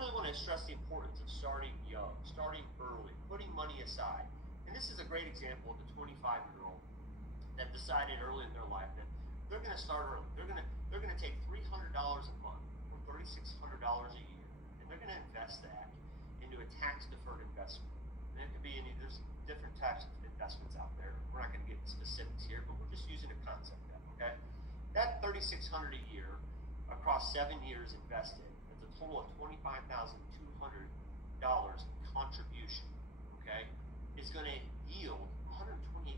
really want to stress the importance of starting young, starting early, putting money aside. And this is a great example of the 25-year-old that decided early in their life that they're going to start early. They're going to take $300 a month or $3,600 a year, and they're going to invest that into a tax-deferred investment. And it could be there's different types of investments out there. We're not going to get into specifics here, but we're just using a concept of that, okay? That $3,600 a year across 7 years invested, that's a total of $25,200 contribution, okay, is going to yield $128,000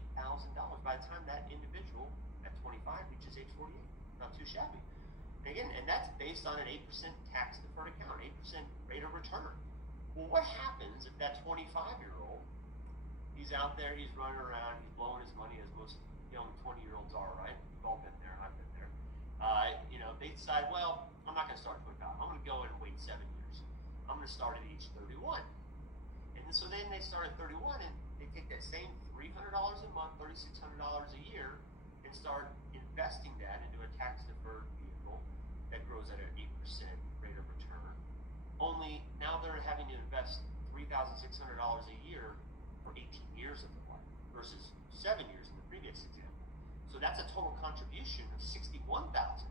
by the time that individual at 25 reaches age 48. Not too shabby. And again, and that's based on an 8% tax-deferred account, 8% rate of return. Well, what happens if that 25-year-old, he's out there, he's running around, he's blowing his money as most young 20-year-olds are, right? We've all been there, I've been there. They decide, well, I'm not going to start at 25. I'm going to go and wait 7 years. I'm going to start at age 31. And so then they start at 31 and they take that same $300 a month, $3,600 a year, and start investing that into a tax-deferred vehicle that grows at an 8% rate of return. Only now they're having to invest $3,600 a year for 18 years of their life versus 7 years in the previous example. So that's a total contribution of $61,200.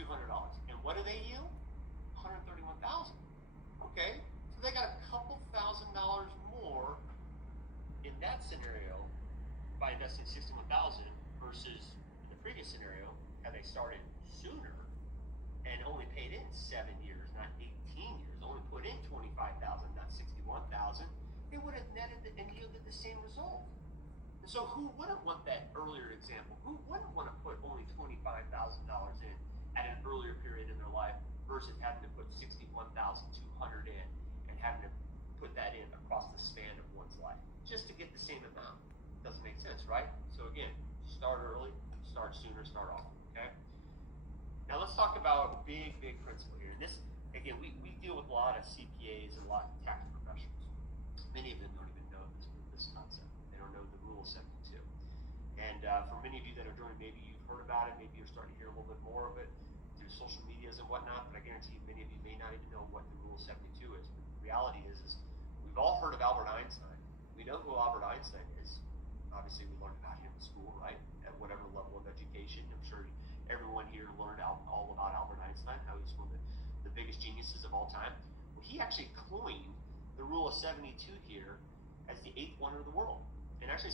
And what do they yield? $131,000. Okay, so they got a couple $1,000 more in that scenario by investing $61,000 versus in the previous scenario, had they started sooner and only paid in 7 years, not 18 years, only put in $25,000, not $61,000, they would have netted and yielded the same result. And so who wouldn't want that earlier example? Who wouldn't want to put only $25,000 in at an earlier period in their life versus having to put $61,200 in and having to put that in across the span of one's life just to get the same amount? Doesn't make sense, right? So again, start early, start sooner, start often, okay? Now let's talk about a big principle here. This, again, we deal with a lot of CPAs and a lot of tax professionals. Many of them don't even know this concept. They don't know the Rule of 72. And for many of you that are joining, maybe you've heard about it, maybe you're starting to hear a little bit more of it through social medias and whatnot, but I guarantee many of you may not even know what the Rule of 72 is. But the reality is we've all heard of Albert Einstein. We know who Albert Einstein is. Obviously, we learned about him in school, right? At whatever level of education. I'm sure everyone here learned all about Albert Einstein, how he's one of the biggest geniuses of all time. Well, he actually coined the Rule of 72 here as the 8th wonder of the world. And actually